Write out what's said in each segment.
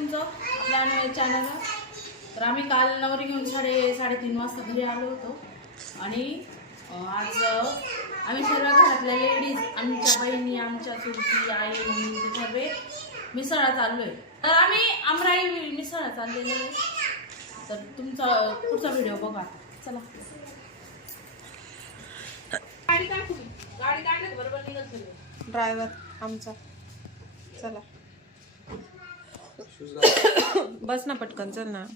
तुमचं आपल्या नवीन चॅनल तर आम्ही काल नवरी घेऊन साडे साडेतीन वाजता घरी आलो होतो. आणि आज आम्ही सर्व घरातल्या लेडीज आमच्या बहिणी आमच्या चुलती आई ते सर्व मिसळा चाललोय. तर आम्ही अमराई मिसळा चाललेलो आहे. तर तुमचा पुढचा व्हिडिओ बघा. चला. गाडी तुम्ही. गाडी काढल्यात बरोबर निघत नाही ड्रायव्हर आमचा. चला. बस ना पटकन चल ना.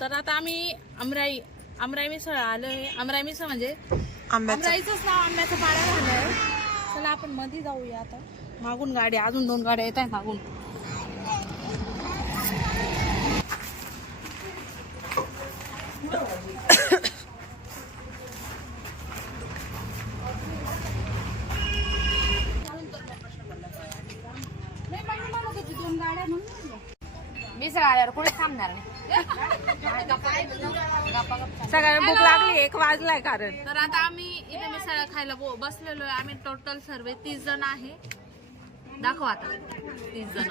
तर आता आम्ही अमराई अमराई मिसळ आलोय अमराई मिसळ म्हणजे आंब्याचं. अमराईचंच नाव आंब्याचं पाडा झालंय. चला आपण मध्ये जाऊया आता. मागून गाडी अजून दोन गाड्या येत आहेत मागून. मिसळ आल्यावर कोणी थांबणार नाही. सगळ्यांना भूक लागली एक वाजलाय कारण. तर आता आम्ही इथे मिसळ खायला बो- बसलेलो आहे. आम्ही टोटल सर्व तीस जण आहे. दाखव आता. तीस जण.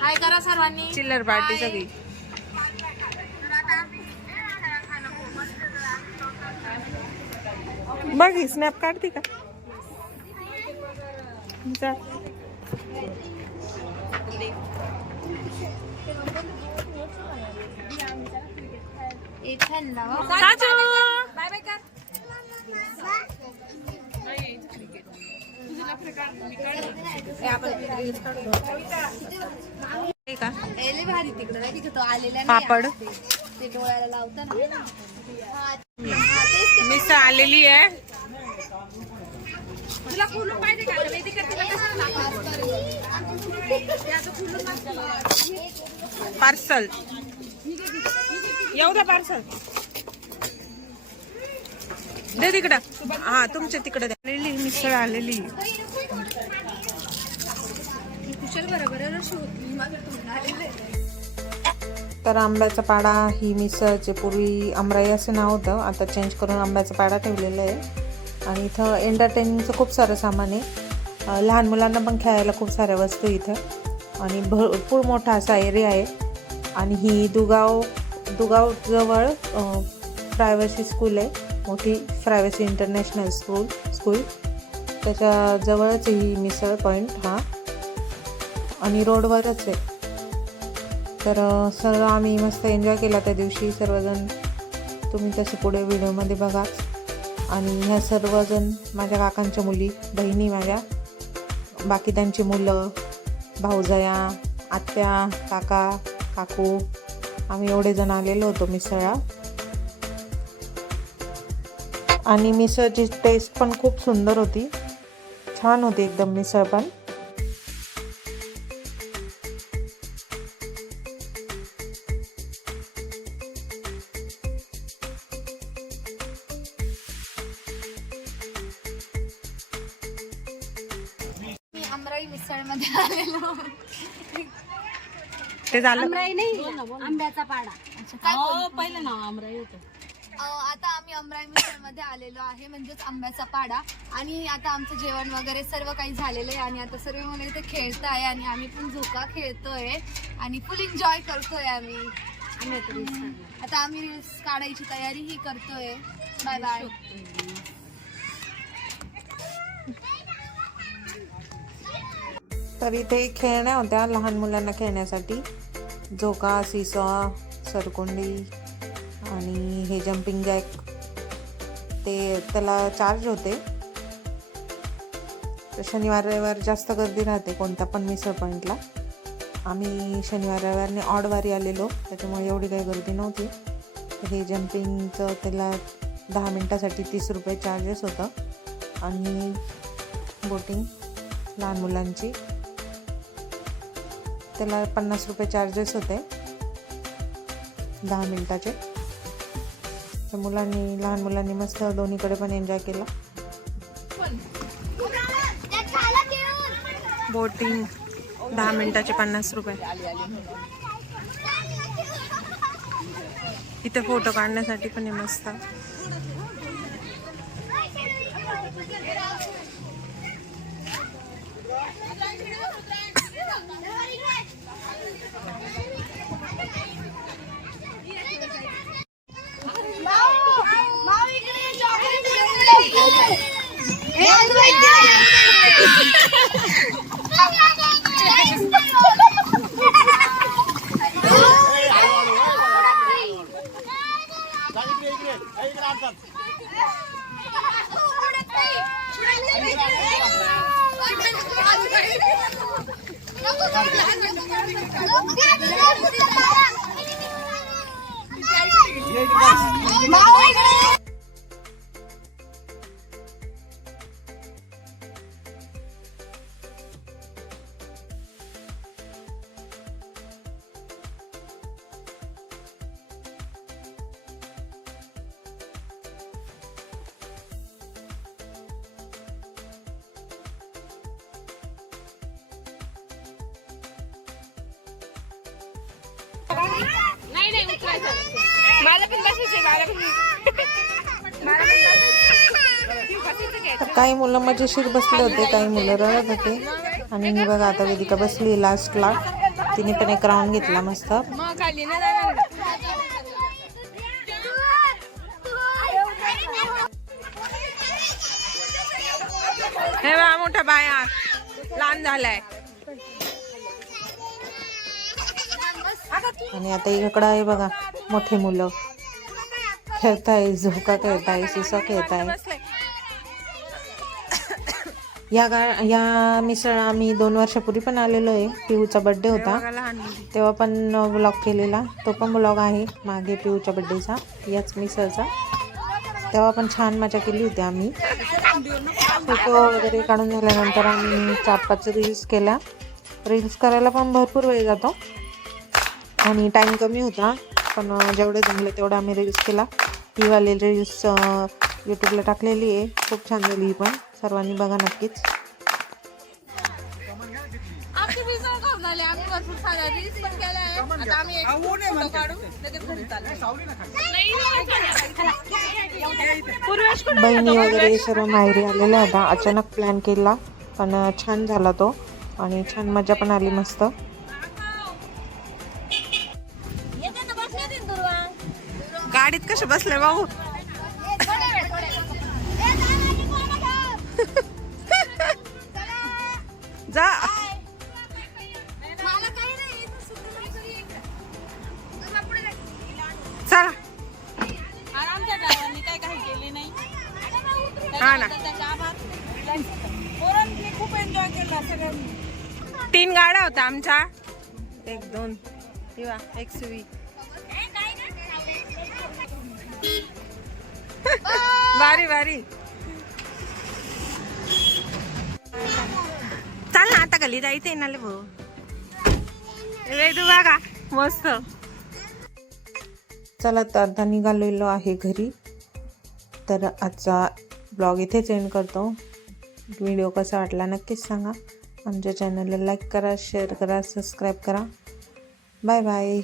हाय करा सर्वांनी. चिल्लर पार्टी सगळी. बघ ही स्नॅप काढते का? जा. साजू! बाय बाय कर पापड. मिसळ आलेली आहे. तुला फुलून पाहिजे का? वेदी करते का कशाला पार्सल. येऊ द्या पार्सल. दे तिकडं. हा तुमच्या तिकडं आलेली मिसळ आलेली. कुशल बरोबर तर आंब्याचा पाडा ही मिसळचे पूर्वी अमराई असं नाव होतं. आता चेंज करून आंब्याचा पाडा ठेवलेला आहे. आणि इथं एंटरटेनिंगचं खूप सारं सामान आहे. लहान मुलांना पण खेळायला खूप साऱ्या वस्तू इथं. आणि भरपूर मोठा असा एरिया आहे. आणि ही दुगाव दुगावजवळ प्रायव्हसी स्कूल आहे. मोठी प्रायव्हसी इंटरनॅशनल स्कूल स्कूल त्याच्या जवळच ही मिसळ पॉईंट हा. आणि रोडवरच आहे. तर सर्व आम्ही मस्त एन्जॉय केला त्या दिवशी. सर्वजण तुम्ही तसे पुढे व्हिडिओमध्ये बघा आणि ह्या सर्वजण माझ्या काकांच्या मुली बहिणी माझ्या बाकी त्यांची मुलं भाऊजया आत्या काका काकू आम्ही एवढे जण आलेलो होतो मिसळा आणि मिसळची टेस्ट पण खूप सुंदर होती. छान होती एकदम मिसळ पण. मी अमराई मिसळमध्ये आलेलो ते झालं. अमराई नाही आंब्याचा पाडा. काय पहिलं नाव अमराई होतं. अं, आता आम्ही अमराई मिसळमध्ये आलेलो आहे म्हणजेच आंब्याचा पाडा. आणि आता आमचं जेवण वगैरे सर्व काही झालेलं आहे आणि आता सर्व मुलं इथे खेळत आहे आणि आम्ही पण झोका खेळतोय आणि फुल एन्जॉय करतोय आम्ही. आम्ही आता आम्ही काढायची तयारी ही करतोय. बाय बाय तर इथे खेळण्या होत्या लहान मुलांना खेळण्यासाठी. झोका सिसॉ सरकोंडी आणि हे जम्पिंग जॅक ते त्याला चार्ज होते. तर शनिवार रविवार जास्त गर्दी राहते कोणत्या पण मिसळ पॉईंटला आम्ही शनिवार रविवारने ऑडवारी आलेलो. त्याच्यामुळे एवढी काही गर्दी नव्हती. तर हे जम्पिंगचं त्याला दहा मिनटासाठी तीस रुपये चार्जेस होतं. आणि बोटिंग लहान मुलांची. त्याला पन्नास रुपये चार्जेस होते. दहा मिनटाचे. तर मुलांनी लहान मुलांनी मस्त दोन्हीकडे पण एन्जॉय केला. बोटिंग दहा मिनिटाचे पन्नास रुपये. इथे फोटो काढण्यासाठी पण आहे मस्त. नाही नाही उतरायचं काही मुलं मजेशीर बसले होते काही मुलं रडत होते. आणि मी बघा आता वेदिका बसली लास्टला तिने पण एक राऊंड घेतला मस्त. हे मोठा बाया. लहान झालाय. आणि आता इकडं आहे बघा. मोठे मुलं खेळताय झोका खेळताय शिसा खेळताय. या गा या मिसळ आम्ही दोन वर्षापूर्वी पण आलेलो आहे. पिऊचा बड्डे होता. तेव्हा पण ब्लॉग केलेला. तो पण ब्लॉग आहे. मागे पिऊच्या बड्डेचा याच मिसळचा. तेव्हा पण छान मजा केली होती आम्ही. फोटो वगैरे काढून झाल्यानंतर आम्ही चार पाच रील्स केल्या रील्स करायला पण भरपूर वेळ जातो. आणि टाईम कमी होता. पण जेवढे जमले तेवढं आम्ही रील्स केला ही वाली रील्स यूट्यूबला टाकलेली आहे खूप छान झाली ही पण सर्वांनी बघा नक्कीच बहिणी वगैरे सर्व माहेरी आलेल्या होत्या अचानक प्लॅन केला पण छान झाला तो आणि छान मजा पण आली मस्त कसे बसले भाऊ? जा. चला. हा ना. तीन गाड्या होत्या आमच्या. एक दोन. किंवा एक सुवी बारी बारी चाल ना आता गली जायचंय ना भाऊ. वेदू बघा मस्त. चला तर आता निघालेलो आहे घरी. तर आजचा ब्लॉग इथेच एंड करतो. व्हिडिओ कसा वाटला नक्कीच सांगा. आमच्या चॅनलला लाईक करा शेअर करा सबस्क्राईब करा. Bye bye